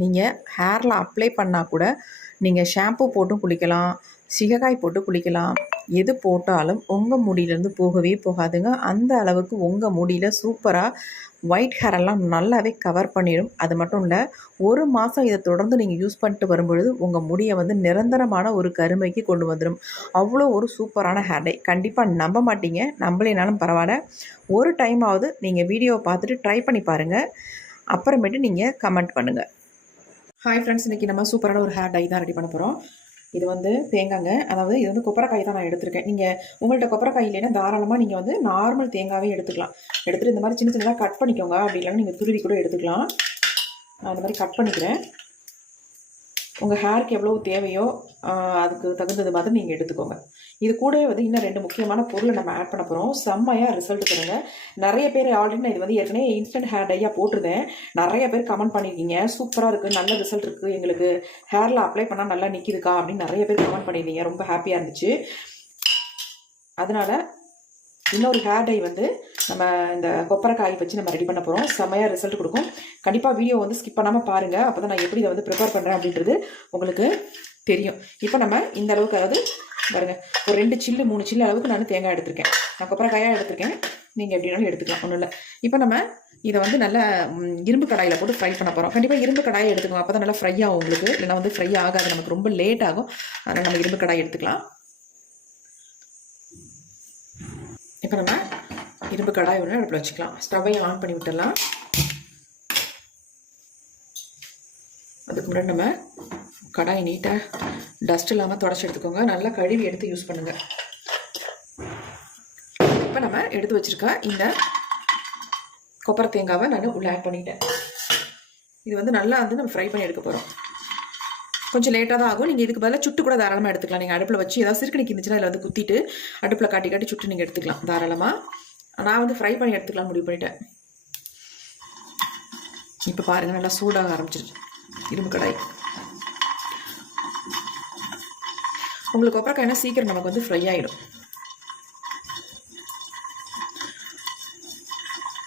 நீங்கள் ஹேரில் அப்ளை பண்ணால் கூட நீங்கள் ஷாம்பு போட்டும் குளிக்கலாம் சிகக்காய் போட்டு குளிக்கலாம். எது போட்டாலும் உங்கள் முடியிலேருந்து போகவே போகாதுங்க. அந்த அளவுக்கு உங்கள் முடியில் சூப்பராக ஒயிட் ஹேரெல்லாம் நல்லாவே கவர் பண்ணிடும். அது மட்டும் இல்லை ஒரு மாதம் இதை தொடர்ந்து நீங்கள் யூஸ் பண்ணிட்டு வரும்பொழுது உங்கள் முடியை வந்து நிரந்தரமான ஒரு கருமைக்கு கொண்டு வந்துடும் அவ்வளோ ஒரு சூப்பரான ஹேர் டை. கண்டிப்பாக நம்ப மாட்டீங்க. நம்பலைனாலும் பரவாயில்ல. ஒரு டைமாவது நீங்கள் வீடியோவை பார்த்துட்டு ட்ரை பண்ணி பாருங்கள் அப்புறமேட்டு நீங்கள் கமெண்ட் பண்ணுங்கள் ஹாய் ஃப்ரெண்ட்ஸ் இன்றைக்கி நம்ம சூப்பரான ஒரு ஹேர் டை தான் ரெடி பண்ண போகிறோம் இது வந்து தேங்காங்க. அதாவது இது வந்து கொப்பரைக்காய் தான் நான் எடுத்திருக்கேன். நீங்கள் உங்கள்கிட்ட கொப்பரைக்காய் இல்லைன்னா தாராளமாக நீங்கள் வந்து நார்மல் தேங்காவே எடுத்துக்கலாம். எடுத்துகிட்டு இந்த மாதிரி சின்ன சின்னதாக கட் பண்ணிக்கோங்க. அப்படி இல்லைன்னா நீங்கள் துருவி கூட எடுத்துக்கலாம். நான் இந்த மாதிரி கட் பண்ணிக்கிறேன். உங்கள் ஹேருக்கு எவ்வளோ தேவையோ அதுக்கு தகுந்தது மாதிரி நீங்கள் எடுத்துக்கோங்க. இது கூடவே வந்து இன்னும் ரெண்டு முக்கியமான பொருளை நம்ம ஆட் பண்ண போகிறோம் செம்மையாக ரிசல்ட் தருங்க. நிறைய பேர் ஆல்ரெடி நான் இது வந்து ஏற்கனவே இன்ஸ்டன்ட் ஹேர் டையாக போட்டிருந்தேன். நிறைய பேர் கமெண்ட் பண்ணியிருக்கீங்க. சூப்பராக இருக்குது நல்ல ரிசல்ட் இருக்குது எங்களுக்கு ஹேரில் அப்ளை பண்ணால் நல்லா நிற்கிதுக்கா அப்படின்னு நிறைய பேர் கமெண்ட் பண்ணியிருந்தீங்க. ரொம்ப ஹாப்பியாக இருந்துச்சு. அதனால் இன்னொரு ஹேர் டை வந்து நம்ம இந்த கொப்பரைக்காய் வச்சு நம்ம ரெடி பண்ண போகிறோம் செம்மையாக ரிசல்ட் கொடுக்கும். கண்டிப்பாக வீடியோ வந்து ஸ்கிப் பண்ணாமல் பாருங்கள் அப்போ தான் நான் எப்படி இதை வந்து ப்ரிப்பேர் பண்ணுறேன் அப்படின்றது உங்களுக்கு தெரியும். இப்போ நம்ம இந்த அளவுக்கு அதாவது பாருங்க ஒரு ரெண்டு சில்லு மூணு சில்லு அளவுக்கு நான் தேங்காய் எடுத்திருக்கேன். நான் கொப்பரைக்காயாக எடுத்திருக்கேன். நீங்கள் எப்படினாலும் எடுத்துக்கலாம் ஒன்றும் இல்லை. இப்போ நம்ம இதை வந்து நல்லா இரும்பு கடாயில் போட்டு ஃப்ரை பண்ண போகிறோம் கண்டிப்பாக இரும்பு கடாயை எடுத்துக்கோங்க. அப்போ தான் நல்லா ஃப்ரை ஆகும் உங்களுக்கு. இல்லைனா வந்து ஃப்ரை ஆகாது. நமக்கு ரொம்ப லேட் ஆகும். அதனால் நம்ம இரும்பு கடாய் எடுத்துக்கலாம். இப்போ நம்ம இரும்பு கடாய் ஒன்று அடுப்பில் வச்சுக்கலாம். ஸ்டவ்வையும் ஆன் பண்ணி விட்டுடலாம். அதுக்கு முன்னாடி நம்ம கடாய் நீட்டாக டஸ்ட் இல்லாமல் தொடச்சி எடுத்துக்கோங்க. நல்லா கழுவி எடுத்து யூஸ் பண்ணுங்கள் இப்போ நம்ம எடுத்து வச்சுருக்க இந்த கொப்பரை தேங்காவை நான் உள்ளே ஆட் பண்ணிட்டேன். இது வந்து நல்லா வந்து நம்ம ஃப்ரை பண்ணி எடுக்க போகிறோம் கொஞ்சம் லேட்டாக தான் ஆகும். நீங்கள் இதுக்கு பதிலாக சுட்டு கூட தாராளமாக எடுத்துக்கலாம். நீங்கள் அடுப்பில் வச்சு ஏதாவது சிறுக்கணிக்கு இருந்துச்சுன்னா அதில் வந்து குத்திட்டு அடுப்பில் காட்டி காட்டி சுட்டு நீங்கள் எடுத்துக்கலாம். தாராளமாக நான் வந்து ஃப்ரை பண்ணி எடுத்துக்கலாம் முடிவு பண்ணிட்டேன். இப்போ பாருங்கள் நல்லா சூடாக ஆரம்பிச்சிருச்சு. இரும்பு கடாய். உங்களுக்கு அப்புறம் என்ன சீக்கிரம் நமக்கு வந்து ஃப்ரை ஆகிடும்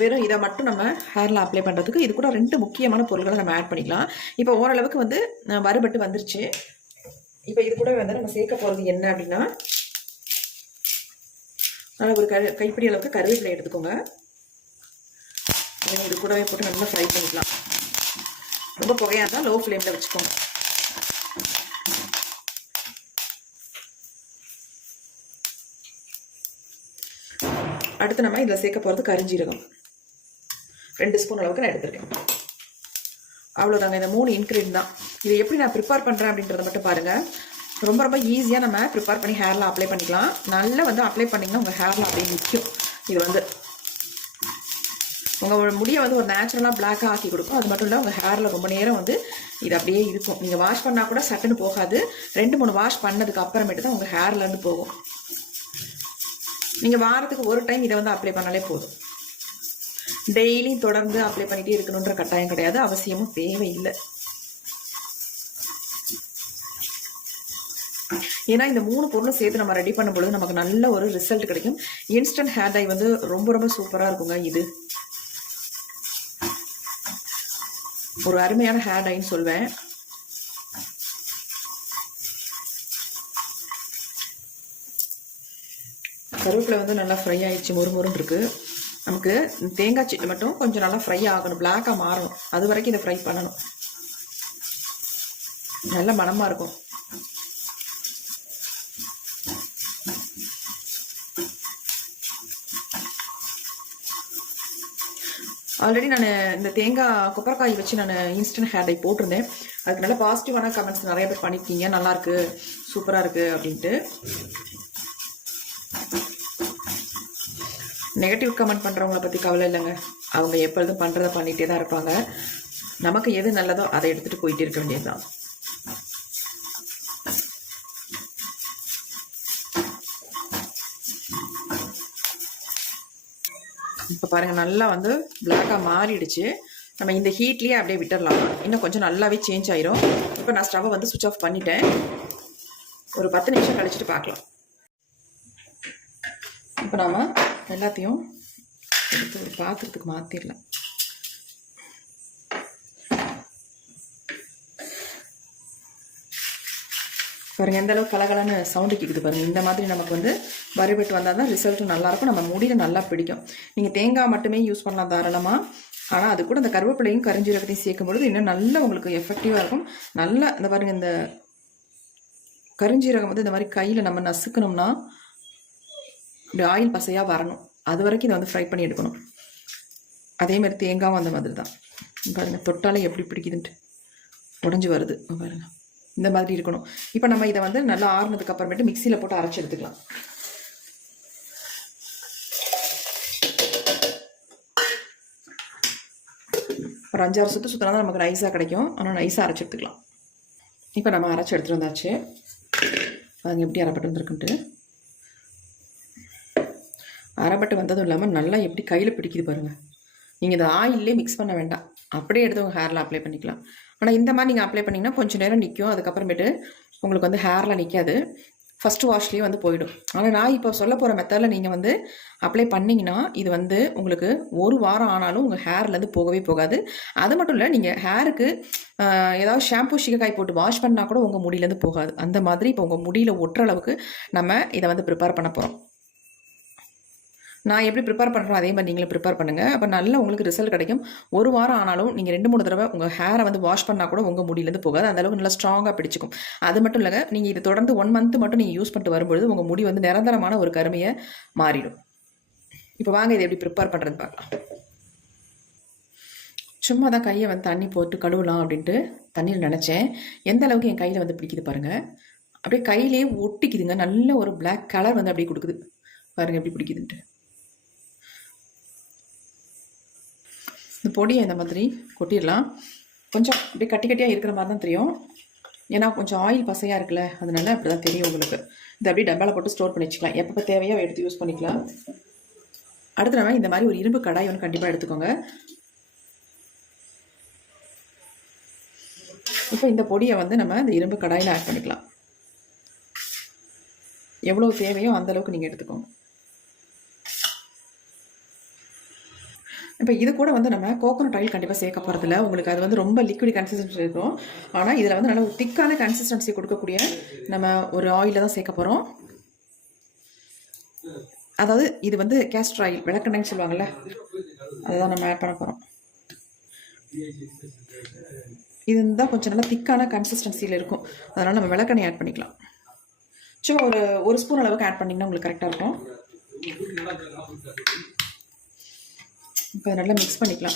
வெறும் இதை மட்டும் நம்ம ஹேரில் அப்ளை பண்ணுறதுக்கு இது கூட ரெண்டு முக்கியமான பொருட்களை நம்ம ஆட் பண்ணிக்கலாம். இப்போ ஓரளவுக்கு வந்து வறுபட்டு வந்துருச்சு. இப்போ இது கூட வந்து நம்ம சேர்க்க போகிறது என்ன அப்படின்னா நல்லா ஒரு கரு கைப்பிடி அளவுக்கு கருவேப்பிலை எடுத்துக்கோங்க. இது கூடவே போட்டு நல்லா ஃப்ரை பண்ணிக்கலாம். ரொம்ப புகையாக இருந்தால் லோ ஃப்ளேமில் வச்சுக்கோங்க. அடுத்து நம்ம இதில் சேர்க்க போகிறது கரிஞ்சீரகம். ரெண்டு ஸ்பூன் அளவுக்கு நான் எடுத்துருக்கேன். அவ்வளோதாங்க இந்த மூணு இன்க்ரீடியன் தான். இதை எப்படி நான் ப்ரிப்பேர் பண்ணுறேன் அப்படின்றத மட்டும் பாருங்கள் ரொம்ப ரொம்ப ஈஸியாக நம்ம ப்ரிப்பேர் பண்ணி ஹேரில் அப்ளை பண்ணிக்கலாம். நல்லா வந்து அப்ளை பண்ணிங்கன்னா உங்கள் ஹேரில் அப்படியே நிற்கும் இது வந்து உங்கள் முடியை வந்து ஒரு நேச்சுரலாக பிளாக்காக ஆக்கி கொடுக்கும். அது மட்டும் இல்லை உங்கள் ஹேரில் ரொம்ப நேரம் வந்து இது அப்படியே இருக்கும். நீங்கள் வாஷ் பண்ணால் கூட சட்டுன்னு போகாது. ரெண்டு மூணு வாஷ் பண்ணதுக்கு அப்புறமேட்டு தான் உங்கள் ஹேர்லேருந்து போகும். நீங்கள் வாரத்துக்கு ஒரு டைம் இதை வந்து அப்ளை பண்ணாலே போதும். டெய்லியும் தொடர்ந்து அப்ளை பண்ணிகிட்டே இருக்கணுன்ற கட்டாயம் கிடையாது. அவசியமும் தேவையில்லை. ஏன்னா இந்த மூணு பொருளும் சேர்த்து நம்ம ரெடி பண்ணும்பொழுது நமக்கு நல்ல ஒரு ரிசல்ட் கிடைக்கும். இன்ஸ்டன்ட் ஹேர் டை வந்து ரொம்ப ரொம்ப சூப்பராக இருக்குங்க இது. ஒரு அருமையான ஹேர் டைன்னு சொல்வேன். கருவேப்பிலை வந்து நல்லா ஃப்ரை ஆயிடுச்சு மொறு மொறுன்னு இருக்கு. நமக்கு தேங்காய் சீட்டு மட்டும் கொஞ்சம் நல்லா ஃப்ரை ஆகணும் பிளாக்காக மாறணும். அது வரைக்கும் இதை ஃப்ரை பண்ணணும். நல்ல மணமாக இருக்கும். ஆல்ரெடி நான் இந்த தேங்காய் கொப்பரைக்காய் வச்சு நான் இன்ஸ்டன்ட் ஹேர் டை போட்டிருந்தேன். அதுக்கு நல்ல பாசிட்டிவான கமெண்ட்ஸ் நிறைய பேர் பண்ணியிருக்கீங்க நல்லாயிருக்கு சூப்பராக இருக்குது அப்படின்ட்டு. நெகட்டிவ் கமெண்ட் பண்ணுறவங்கள பற்றி கவலை இல்லைங்க. அவங்க எப்பொழுதும் பண்ணுறதை பண்ணிகிட்டே தான் இருப்பாங்க. நமக்கு எது நல்லதோ அதை எடுத்துகிட்டு போயிட்டு இருக்க வேண்டியதுதான். இப்போ பாருங்க நல்லா வந்து பிளாக்காக மாறிடுச்சு. நம்ம இந்த ஹீட்லேயே அப்படியே விட்டுடலாம் இன்னும் கொஞ்சம் நல்லாவே சேஞ்ச் ஆயிரும். இப்போ நான் ஸ்டவ்வை வந்து சுவிச் ஆஃப் பண்ணிட்டேன். ஒரு பத்து நிமிஷம் கழிச்சிட்டு பார்க்கலாம். இப்போ நாம் எல்லாத்தையும் எடுத்து ஒரு பாத்திரத்துக்கு மாற்றிடலாம் பாருங்கள் எந்த அளவுக்கு கலகலன்னு சவுண்டு கேட்குது பாருங்கள் இந்த மாதிரி நமக்கு வந்து வறுபட்டு வந்தால் தான் ரிசல்ட்டும் நல்லாயிருக்கும். நம்ம முடியில் நல்லா பிடிக்கும். நீங்கள் தேங்காய் மட்டுமே யூஸ் பண்ணலாம் தாராளமாக ஆனால் அது கூட அந்த கருவேப்பிலையும் கரிஞ்சீரகத்தையும் சேர்க்கும் பொழுது இன்னும் நல்ல உங்களுக்கு எஃபெக்டிவாக இருக்கும். நல்ல இந்த பாருங்கள் இந்த கரிஞ்சீரகம் வந்து இந்த மாதிரி கையில் நம்ம நசுக்கணும்னா இப்படி ஆயில் பசையாக வரணும். அது வரைக்கும் இதை வந்து ஃப்ரை பண்ணி எடுக்கணும். அதே மாதிரி தேங்காவும் அந்த மாதிரி தான். பாருங்கள் தொட்டாலே எப்படி பிடிக்குதுன்ட்டு. உடஞ்சி வருது. பாருங்கள் இந்த மாதிரி இருக்கணும். இப்போ நம்ம இதை வந்து நல்லா ஆறுனதுக்கு அப்புறமேட்டு மிக்சியில் போட்டு அரைச்சி எடுத்துக்கலாம். ஒரு அஞ்சாறு சுற்று சுற்றினா தான் நமக்கு நைஸாக கிடைக்கும். ஆனால் நைஸாக அரைச்சி எடுத்துக்கலாம். இப்போ நம்ம அரைச்சி எடுத்துகிட்டு வந்தாச்சு. பாருங்க எப்படி அரைப்பட்டு வந்திருக்குன்ட்டு. அரைப்பட்டு வந்ததும் இல்லாமல் நல்லா எப்படி கையில் பிடிக்குது பாருங்கள் நீங்கள் இதை ஆயிலே மிக்ஸ் பண்ண வேண்டாம். அப்படியே எடுத்து உங்கள் ஹேரில் அப்ளை பண்ணிக்கலாம். ஆனால் இந்த மாதிரி நீங்கள் அப்ளை பண்ணிங்கன்னா கொஞ்சம் நேரம் நிற்கும் அதுக்கப்புறமேட்டு உங்களுக்கு வந்து ஹேரில் நிற்காது ஃபஸ்ட்டு வாஷ்லேயே வந்து போயிடும். ஆனால் நான் இப்போ சொல்ல போகிற மெத்தடில் நீங்கள் வந்து அப்ளை பண்ணிங்கன்னா இது வந்து உங்களுக்கு ஒரு வாரம் ஆனாலும் உங்கள் ஹேர்லேருந்து போகவே போகாது. அது மட்டும் இல்லை நீங்கள் ஹேருக்கு ஏதாவது ஷாம்பு சீக்காய் போட்டு வாஷ் பண்ணால் கூட உங்கள் முடியிலேருந்து போகாது. அந்த மாதிரி இப்போ உங்கள் முடியில் ஒட்டுற அளவுக்கு நம்ம இதை வந்து ப்ரிப்பேர் பண்ண போகிறோம் நான் எப்படி ப்ரிப்பேர் பண்ணுறோம் அதே மாதிரி நீங்களும் ப்ரிப்பேர் பண்ணுங்கள் அப்போ நல்ல உங்களுக்கு ரிசல்ட் கிடைக்கும். ஒரு வாரம் ஆனாலும் நீங்கள் ரெண்டு மூணு தடவை உங்கள் ஹேரை வந்து வாஷ் பண்ணால் கூட உங்கள் முடியிலேருந்து போகாது. அந்தளவுக்கு நல்லா ஸ்ட்ராங்காக பிடிச்சிக்கும். அது மட்டும் இல்லைங்க நீங்கள் இது தொடர்ந்து ஒன் மந்த் மட்டும் நீங்கள் யூஸ் பண்ணிட்டு வரும்பொழுது உங்கள் முடி வந்து நிரந்தரமான ஒரு கருமையை மாறிடும். இப்போ வாங்க இதை எப்படி ப்ரிப்பேர் பண்ணுறது பார்க்கலாம். சும்மா தான் கையை வந்து தண்ணி போட்டு கழுவலாம் அப்படின்ட்டு தண்ணியில் நினச்சேன். எந்த அளவுக்கு என் கையில் வந்து பிடிக்குது பாருங்கள் அப்படியே கையிலே ஒட்டிக்குதுங்க. நல்ல ஒரு பிளாக் கலர் வந்து அப்படியே கொடுக்குது. பாருங்கள் எப்படி பிடிக்குதுன்ட்டு. இந்த பொடியை இந்த மாதிரி கொட்டிடலாம். கொஞ்சம் அப்படியே கட்டி கட்டியாக இருக்கிற மாதிரி தான் தெரியும். ஏன்னா கொஞ்சம் ஆயில் பசையாக இருக்குல்ல அதனால அப்படி தான் தெரியும் உங்களுக்கு. இதை அப்படியே டப்பாவில் போட்டு ஸ்டோர் பண்ணி வச்சுக்கலாம். எப்போ தேவையோ எடுத்து யூஸ் பண்ணிக்கலாம். அடுத்த நம்ம இந்த மாதிரி ஒரு இரும்பு கடாய் ஒன்று கண்டிப்பாக எடுத்துக்கோங்க. இப்போ இந்த பொடியை வந்து நம்ம இந்த இரும்பு கடாயில் ஆட் பண்ணிக்கலாம். எவ்வளோ தேவையோ அந்த அளவுக்கு நீங்கள் எடுத்துக்கோங்க. இப்போ இது கூட வந்து நம்ம கோகோனட் ஆயில் கண்டிப்பாக சேர்க்க போகிறதில்ல உங்களுக்கு அது வந்து ரொம்ப லிக்விட் கன்சிஸ்டன்சி இருக்கும். ஆனால் இதில் வந்து நல்ல ஒரு திக்கான கன்சிஸ்டன்சி கொடுக்கக்கூடிய நம்ம ஒரு ஆயிலில் தான் சேர்க்க போகிறோம் அதாவது இது வந்து கேஸ்டர் ஆயில் விளக்கெண்ணெய்னு சொல்லுவாங்கள்ல அதை தான் நம்ம ஆட் பண்ண போகிறோம் இது தான் கொஞ்சம் நல்லா திக்கான கன்சிஸ்டன்சியில் இருக்கும். அதனால் நம்ம விளக்கெண்ணெய் ஆட் பண்ணிக்கலாம். சும்மா ஒரு ஒரு ஸ்பூன் அளவுக்கு ஆட் பண்ணிங்கன்னா உங்களுக்கு கரெக்டாக இருக்கும். இப்போ நல்லா மிக்ஸ் பண்ணிக்கலாம்.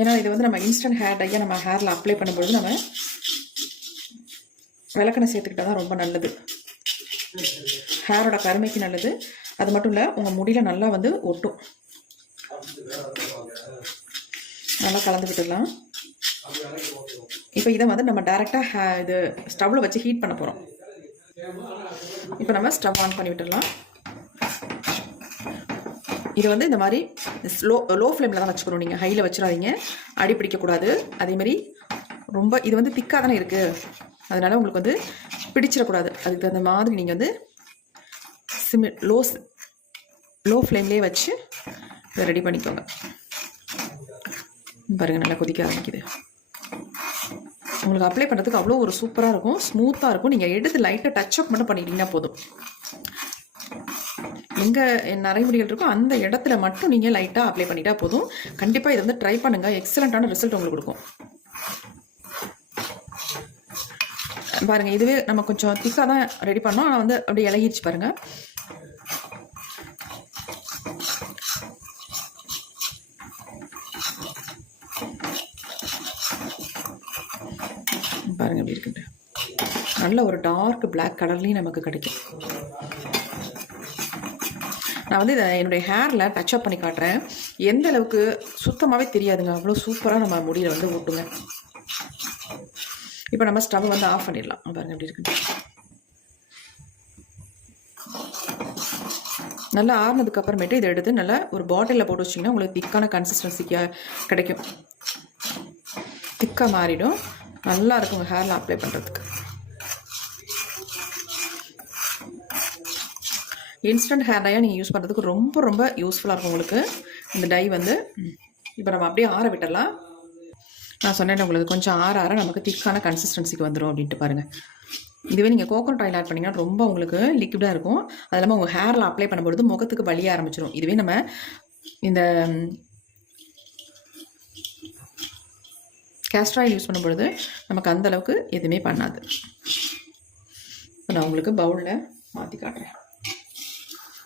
ஏன்னா இது வந்து நம்ம இன்ஸ்டன்ட் ஹேர் டையை நம்ம ஹேரில் அப்ளை பண்ணும்பொழுது நம்ம விளக்கெண்ணெய் சேர்த்துக்கிட்டா தான் ரொம்ப நல்லது. ஹேரோட கருமைக்கு நல்லது. அது மட்டும் இல்லை உங்கள் முடியில் நல்லா வந்து ஒட்டும். நல்லா கலந்து விட்டுடலாம். இப்போ இதை வந்து நம்ம டேரெக்டாக ஹே இது ஸ்டவ்வில் வச்சு ஹீட் பண்ண போகிறோம் இப்போ நம்ம ஸ்டவ் ஆன் பண்ணி விட்டுடலாம். இது வந்து இந்த மாதிரி ஸ்லோ லோ ஃப்ளேமில் தான் வச்சுக்கணும் நீங்கள் ஹையில் வச்சிடாதீங்க. அடி பிடிக்கக்கூடாது அதேமாதிரி ரொம்ப இது வந்து திக்காக தானே இருக்குது அதனால் உங்களுக்கு வந்து பிடிச்சிடக்கூடாது அதுக்கு தகுந்த மாதிரி நீங்கள் வந்து சிமி லோ லோ ஃப்ளேம்லேயே வச்சு இதை ரெடி பண்ணிக்கோங்க. பாருங்கள் நல்லா கொதிக்க ஆரம்பிக்குது. உங்களுக்கு அப்ளை பண்ணுறதுக்கு அவ்வளோ ஒரு சூப்பராக இருக்கும். ஸ்மூத்தாக இருக்கும். நீங்கள் எடுத்து லைட்டாக டச் அப் மட்டும் பண்ணிட்டீங்கன்னா போதும். எங்கே நரைமுடிகள் இருக்கோ அந்த இடத்துல மட்டும் நீங்கள் லைட்டாக அப்ளை பண்ணிட்டா போதும். கண்டிப்பாக இதை வந்து ட்ரை பண்ணுங்கள் எக்ஸலண்ட்டான ரிசல்ட் உங்களுக்கு கொடுக்கும். பாருங்கள் இதுவே நம்ம கொஞ்சம் திக்காக தான் ரெடி பண்ணோம். ஆனால் வந்து அப்படியே இலகிருச்சு பாருங்கள் பாருங்கள் எப்படி இருக்குன்ட்டு. நல்ல ஒரு டார்க் பிளாக் கலர்லேயும் நமக்கு கிடைக்கும். நான் வந்து இதை என்னுடைய ஹேரில் டச் அப் பண்ணி காட்டுறேன். எந்த அளவுக்கு சுத்தமாகவே தெரியாதுங்க. அவ்வளோ சூப்பராக நம்ம முடியில் வந்து ஓட்டுங்க. இப்போ நம்ம ஸ்டவ் வந்து ஆஃப் பண்ணிடலாம். பாருங்கள் எப்படி இருக்கு. நல்லா ஆறுனதுக்கு அப்புறமேட்டு இதை எடுத்து நல்லா ஒரு பாட்டிலில் போட்டு வச்சிங்கன்னா உங்களுக்கு திக்கான கன்சிஸ்டன்சிக்காக கிடைக்கும். திக்காக மாறிடும். நல்லா இருக்குங்க ஹேரில் அப்ளை பண்ணுறதுக்கு இன்ஸ்டன்ட் ஹேர் டையாக நீங்கள் யூஸ் பண்ணுறதுக்கு ரொம்ப ரொம்ப யூஸ்ஃபுல்லாக இருக்கும் உங்களுக்கு. இந்த டை வந்து இப்போ நம்ம அப்படியே ஆற விட்டுடலாம். நான் சொன்னேன் உங்களுக்கு கொஞ்சம் ஆற ஆற நமக்கு திக்கான கன்சிஸ்டன்சிக்கு வந்துடும் அப்படின்ட்டு பாருங்கள் இதுவே நீங்கள் கோகோனட் ஆயில் ஆட் பண்ணிங்கன்னா ரொம்ப உங்களுக்கு லிக்விடாக இருக்கும். அது இல்லாமல் உங்கள் ஹேரில் அப்ளை பண்ணும்பொழுது முகத்துக்கு வலிய ஆரம்பிச்சிடும் இதுவே நம்ம இந்த கேஸ்டர் ஆயில் யூஸ் பண்ணும்பொழுது நமக்கு அந்த அளவுக்கு எதுவுமே பண்ணாது. நான் உங்களுக்கு பவுலில் மாற்றி காட்டுறேன்.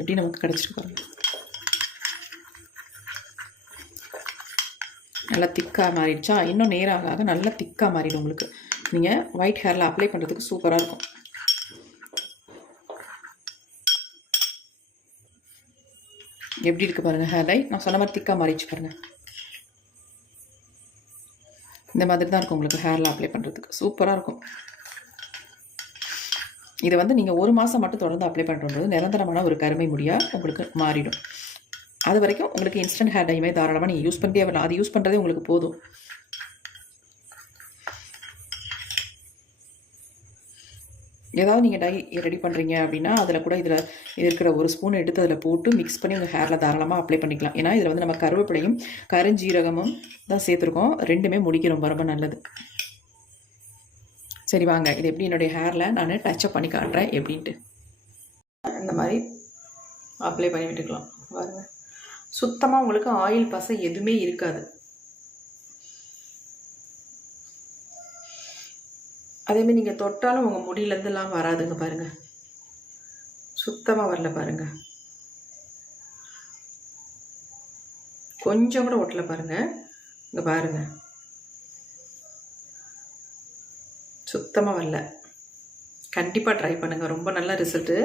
எப்படி நமக்கு கிடச்சிருக்கு. பாருங்க நல்லா திக்காக மாறிடுச்சா? இன்னும் நேராக ஆக நல்லா திக்காக மாறிடும் உங்களுக்கு. நீங்கள் ஒயிட் ஹேரில் அப்ளை பண்ணுறதுக்கு சூப்பராக இருக்கும். எப்படி இருக்கு பாருங்க ஹேர் டை நான் சொன்ன மாதிரி திக்காக மாறிடுச்சு பாருங்க. இந்த மாதிரி தான் இருக்கும் உங்களுக்கு ஹேரில் அப்ளை பண்ணுறதுக்கு சூப்பராக இருக்கும். இதை வந்து நீங்கள் ஒரு மாதம் மட்டும் தொடர்ந்து அப்ளை பண்ணுறது நிரந்தரமான ஒரு கருமை முடியாக உங்களுக்கு மாறிடும். அது வரைக்கும் உங்களுக்கு இன்ஸ்டன்ட் ஹேர் டைமே தாராளமாக நீங்கள் யூஸ் பண்ணிட்டே வரலாம். அது யூஸ் பண்ணுறதே உங்களுக்கு போதும். ஏதாவது நீங்கள் டை ரெடி பண்ணுறீங்க அப்படின்னா அதில் கூட இதில் இருக்கிற ஒரு ஸ்பூன் எடுத்து அதில் போட்டு மிக்ஸ் பண்ணி உங்கள் ஹேரில் தாராளமாக அப்ளை பண்ணிக்கலாம். ஏன்னா இதில் வந்து நம்ம கருவேப்பிலையும் கருஞ்சீரகமும் தான் சேர்த்துருக்கோம். ரெண்டுமே முடிக்க ரொம்ப ரொம்ப நல்லது. சரி வாங்க இது எப்படி என்னுடைய ஹேரில் நான் டச்சப் பண்ணி காட்டுறேன் எப்படின்ட்டு. இந்த மாதிரி அப்ளை பண்ணி விட்டுக்கலாம். பாருங்கள் சுத்தமாக உங்களுக்கு ஆயில் பசை எதுவுமே இருக்காது. அதேமாதிரி நீங்கள் தொட்டாலும் உங்கள் முடியிலேருந்துலாம் வராதுங்க பாருங்கள் சுத்தமாக வரல பாருங்கள் கொஞ்சம் கூட ஒட்டலை பாருங்கள் இங்கே பாருங்கள் சுத்தமாக வரல. கண்டிப்பாக ட்ரை பண்ணுங்கள் ரொம்ப நல்ல ரிசல்ட்டு